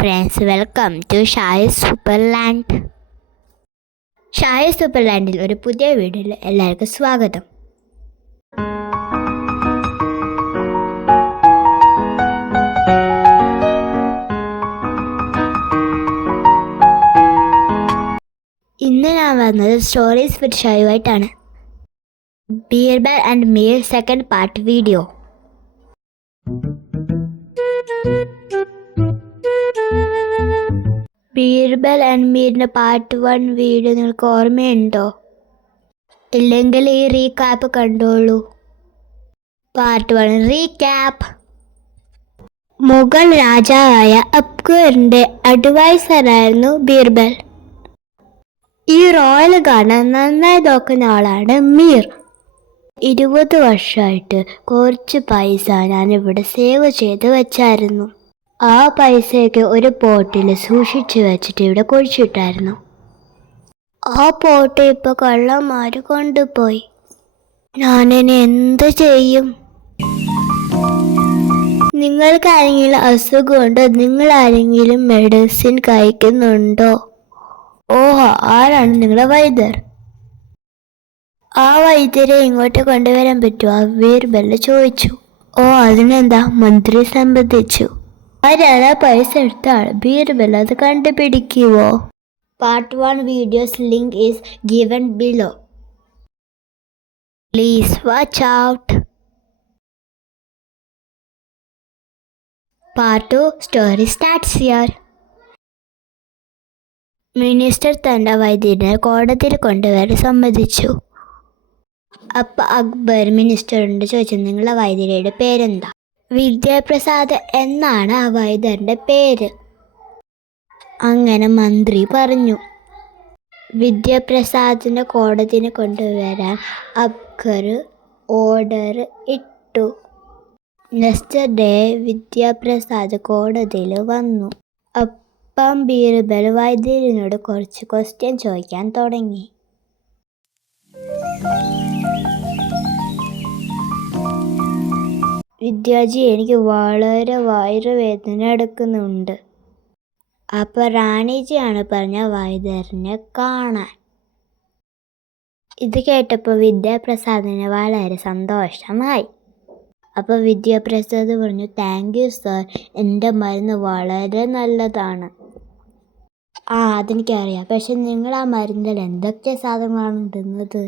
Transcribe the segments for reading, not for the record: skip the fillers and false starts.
Friends, welcome to Shaya's Superland. Shaya's സൂപ്പർലാൻഡിൽ ഒരു പുതിയ വീഡിയോയിൽ എല്ലാവർക്കും സ്വാഗതം. ഇന്ന് ഞാൻ വന്നത് സ്റ്റോറീസ് വിത്ത് ഷായുമായിട്ടാണ്. Birbal and Mir second part video. Birbal and മീറിൻ്റെ പാർട്ട് 1 വീഡിയോ നിങ്ങൾക്ക് ഓർമ്മയുണ്ടോ? ഇല്ലെങ്കിൽ ഈ റീക്യാപ്പ് കണ്ടോളൂ. Part 1 recap. മുഗൾ രാജാവായ അക്ബറിൻ്റെ അഡ്വൈസറായിരുന്നു ബീർബൽ. ഈ റോയൽ ഗാർഡൻ നന്നായി നോക്കുന്ന ആളാണ് മീർ. 20 വർഷമായിട്ട് കുറച്ച് പൈസ ഞാനിവിടെ സേവ് ചെയ്ത് വെച്ചായിരുന്നു. ആ പൈസയൊക്കെ ഒരു പോട്ടിൽ സൂക്ഷിച്ചു വെച്ചിട്ട് ഇവിടെ കുഴിച്ചിട്ടായിരുന്നു. ആ പോട്ട് ഇപ്പോൾ കള്ളന്മാർ കൊണ്ടുപോയി. ഞാനിനി എന്ത് ചെയ്യും? നിങ്ങൾക്ക് ആരെങ്കിലും അസുഖമുണ്ടോ? നിങ്ങൾ ആരെങ്കിലും മെഡിസിൻ കഴിക്കുന്നുണ്ടോ? ഓഹോ, ആരാണ് നിങ്ങളുടെ വൈദ്യർ? ആ വൈദ്യരെ ഇങ്ങോട്ട് കൊണ്ടുവരാൻ പറ്റുമോ? ബീർബൽ ചോദിച്ചു. ഓ, അതിനെന്താ, മന്ത്രി സമ്മതിച്ചു. ആരാണ് പൈസ എടുത്ത ആൾ? ബീർബൽ അത് കണ്ടുപിടിക്കുവോ? Part 1 videos link is given below. Please watch out. Part 2 story starts here. Minister തൻ്റെ വൈദ്യനെ കോടതിയിൽ കൊണ്ടുവരാൻ സമ്മതിച്ചു. അപ്പം അക്ബർ മിനിസ്റ്ററിനോട് ചോദിച്ചു, നിങ്ങളുടെ വൈദ്യരുടെ പേരെന്താ? വിദ്യാപ്രസാദ് എന്നാണ് ആ വൈദ്യരുടെ പേര്. അങ്ങനെ മന്ത്രി പറഞ്ഞു. വിദ്യാപ്രസാദിനെ കോടതിയിൽ കൊണ്ടുവരാൻ അക്ബർ ഓർഡർ ഇട്ടു. നെക്സ്റ്റ് ഡേ വിദ്യാപ്രസാദ് കോടതിയിൽ വന്നു. അപ്പം ബീർബൽ വൈദ്യരിനോട് കുറച്ച് ക്വസ്റ്റ്യൻ ചോദിക്കാൻ തുടങ്ങി. വിദ്യാജി, എനിക്ക് വളരെ വയറുവേദന എടുക്കുന്നുണ്ട്. അപ്പോൾ റാണിജിയാണ് പറഞ്ഞ വൈദ്യരിനെ കാണാൻ. ഇത് കേട്ടപ്പോൾ വിദ്യാപ്രസാദിന് വളരെ സന്തോഷമായി. അപ്പോൾ വിദ്യാപ്രസാദ് പറഞ്ഞു, താങ്ക് യു സർ, എൻ്റെ മരുന്ന് വളരെ നല്ലതാണ്. അതെനിക്കറിയാം, പക്ഷെ നിങ്ങൾ ആ മരുന്നിൽ എന്തൊക്കെ സാധനങ്ങളാണ് ഇടുന്നത്?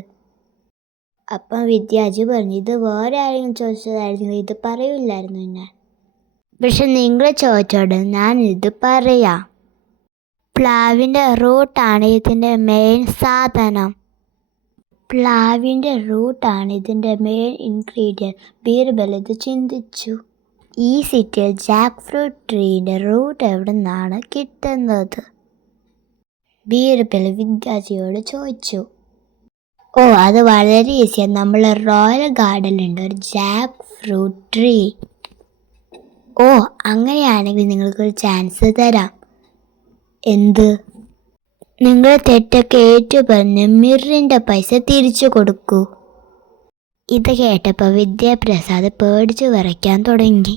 അപ്പം വിദ്യാജി പറഞ്ഞു, ഇത് വേറെ ആരെങ്കിലും ചോദിച്ചതായിരുന്നു, ഇത് പറയില്ലായിരുന്നു ഞാൻ. പക്ഷെ നിങ്ങൾ ചോദിച്ചോട് ഞാൻ ഇത് പറയാം. പ്ലാവിൻ്റെ റൂട്ടാണ് ഇതിൻ്റെ മെയിൻ സാധനം. പ്ലാവിൻ്റെ റൂട്ടാണ് ഇതിൻ്റെ മെയിൻ ഇൻഗ്രീഡിയൻറ്റ്. ബീർബൽ ഇത് ചിന്തിച്ചു. ഈ സിറ്റിയിൽ ജാക്ക് ഫ്രൂട്ട് ട്രീൻ്റെ റൂട്ട് എവിടെ നിന്നാണ് കിട്ടുന്നത്? ബീർബൽ വിദ്യാജിയോട് ചോദിച്ചു. ഓ, അത് വളരെ ഈസിയാണ്. നമ്മൾ റോയൽ ഗാർഡനിലുണ്ട് ഒരു ജാക്ക് ഫ്രൂട്ട് ട്രീ. ഓ, അങ്ങനെയാണെങ്കിൽ നിങ്ങൾക്കൊരു ചാൻസ് തരാം. എന്ത്? നിങ്ങൾ തെറ്റൊക്കെ ഏറ്റുപറഞ്ഞ് മിറിൻ്റെ പൈസ തിരിച്ചു കൊടുക്കൂ. ഇത് കേട്ടപ്പോൾ വിദ്യാപ്രസാദ് പേടിച്ച് വിറയ്ക്കാൻ തുടങ്ങി.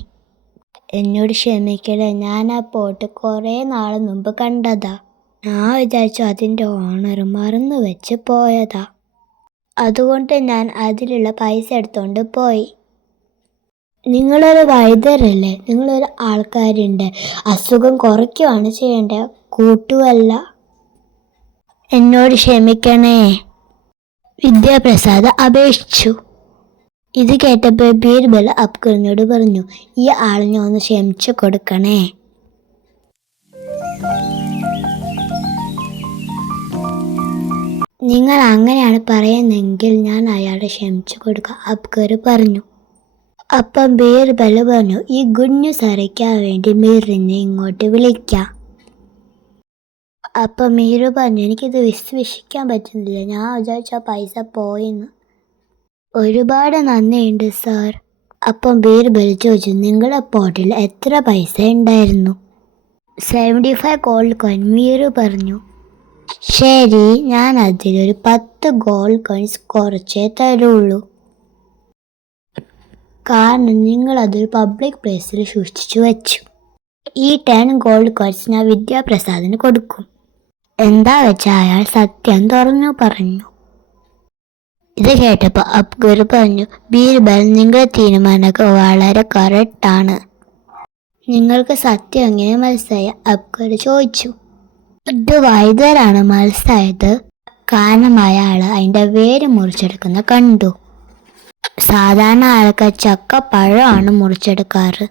എന്നോട് ക്ഷമിക്കണേ, ഞാൻ ആ പോട്ട് കുറേ നാൾ മുമ്പ് കണ്ടതാ. ഞാൻ വിചാരിച്ചു അതിൻ്റെ ഓണർ മറന്നു വെച്ച് പോയതാ. അതുകൊണ്ട് ഞാൻ അതിലുള്ള പൈസ എടുത്തുകൊണ്ട് പോയി. നിങ്ങളൊരു വൈദ്യരല്ലേ? നിങ്ങളൊരു ആൾക്കാരുണ്ട്, അസുഖം കുറയ്ക്കുകയാണ് ചെയ്യേണ്ടത്, കൂട്ടുമല്ല. എന്നോട് ക്ഷമിക്കണേ, വിദ്യാപ്രസാദ് അപേക്ഷിച്ചു. ഇത് കേട്ടപ്പോൾ ബീർബൽ അക്ബറിനോട് പറഞ്ഞു, ഈ ആളിനെ ഒന്ന് ക്ഷമിച്ചു കൊടുക്കണേ. നിങ്ങൾ അങ്ങനെയാണ് പറയുന്നതെങ്കിൽ ഞാൻ അയാളെ ക്ഷമിച്ചു കൊടുക്കാം, അക്ബർ പറഞ്ഞു. അപ്പം ബീർബൽ പറഞ്ഞു, ഈ ഗുഡ് ന്യൂസ് അറിയിക്കാൻ വേണ്ടി മീറിനെ ഇങ്ങോട്ട് വിളിക്കാം. അപ്പം മീർ പറഞ്ഞു, എനിക്കിത് വിശ്വസിക്കാൻ പറ്റുന്നില്ല, ഞാൻ വിചാരിച്ച പൈസ പോയെന്ന്. ഒരുപാട് നന്ദിയുണ്ട് സാർ. അപ്പം ബീർബൽ ചോദിച്ചു, നിങ്ങളുടെ പോട്ടിൽ എത്ര പൈസ ഉണ്ടായിരുന്നു? 75 ഗോൾഡ് കോയിൻ, മീർ പറഞ്ഞു. ശരി, ഞാൻ അതിലൊരു 10 ഗോൾഡ് കോയിൻസ് കുറച്ചേ തരുള്ളൂ. കാരണം നിങ്ങൾ അതൊരു പബ്ലിക് പ്ലേസിൽ സൂക്ഷിച്ചു വെച്ചു. ഈ 10 ഗോൾഡ് കോയിൻസ് ഞാൻ വിദ്യാപ്രസാദിന് കൊടുക്കും. എന്താ വെച്ചാൽ അയാൾ സത്യം തുറന്നു പറഞ്ഞു. ഇത് കേട്ടപ്പോൾ അക്ബർ പറഞ്ഞു, ബീർബൽ, നിങ്ങളുടെ തീരുമാനമൊക്കെ വളരെ കറക്റ്റാണ്. നിങ്ങൾക്ക് സത്യം എങ്ങനെ മനസ്സിലായി? അക്ബർ ചോദിച്ചു. ഇത് വൈദ്യരാണ് മനസ്സിലായത്. കാരണം അയാൾ അതിൻ്റെ വേര് മുറിച്ചെടുക്കുന്ന കണ്ടു. സാധാരണ ആൾക്കാർ ചക്കപ്പഴമാണ് മുറിച്ചെടുക്കാറ്.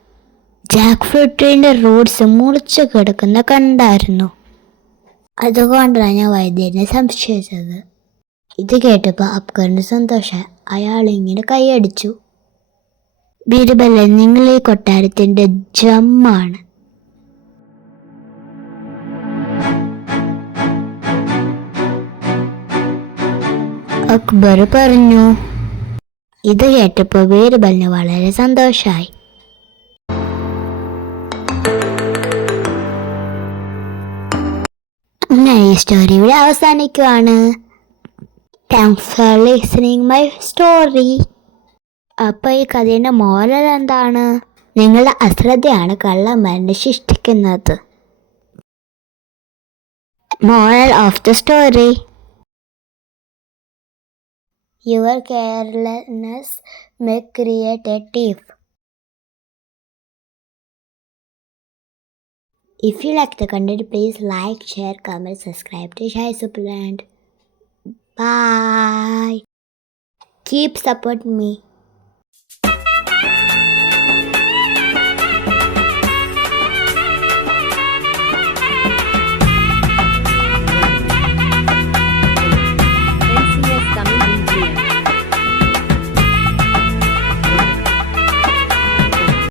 ജാക്ക് ഫ്രൂട്ടിൻ്റെ റൂട്ട്സ് മുറിച്ച് കിടക്കുന്ന കണ്ടായിരുന്നു. അതുകൊണ്ടാണ് ഞാൻ വൈദ്യനെ സംശയിച്ചത്. ഇത് കേട്ടപ്പോൾ അക്ബറിന് സന്തോഷമായി. അയാൾ ഇങ്ങനെ കൈയടിച്ചു. ബീർബൽ, നിങ്ങൾ ഈ കൊട്ടാരത്തിൻ്റെ ജമ്മാണ്. അക്ബർ പറഞ്ഞു. ഇത് കേട്ടപ്പോൾ ബീർബലിന് വളരെ സന്തോഷമായി. ഞാൻ ഈ സ്റ്റോറി ഇവിടെ അവസാനിക്കുവാണ്. Thanks for listening my story. അപ്പോൾ ഈ കഥയുടെ മോറൽ എന്താണ്? നിങ്ങളുടെ അശ്രദ്ധയാണ് കള്ളന്മാരെ സൃഷ്ടിക്കുന്നത്. Moral of the story: your carelessness may create a thief. If you like the content, please like, share, comment, subscribe to Shai Superland. Bye. Keep supporting me.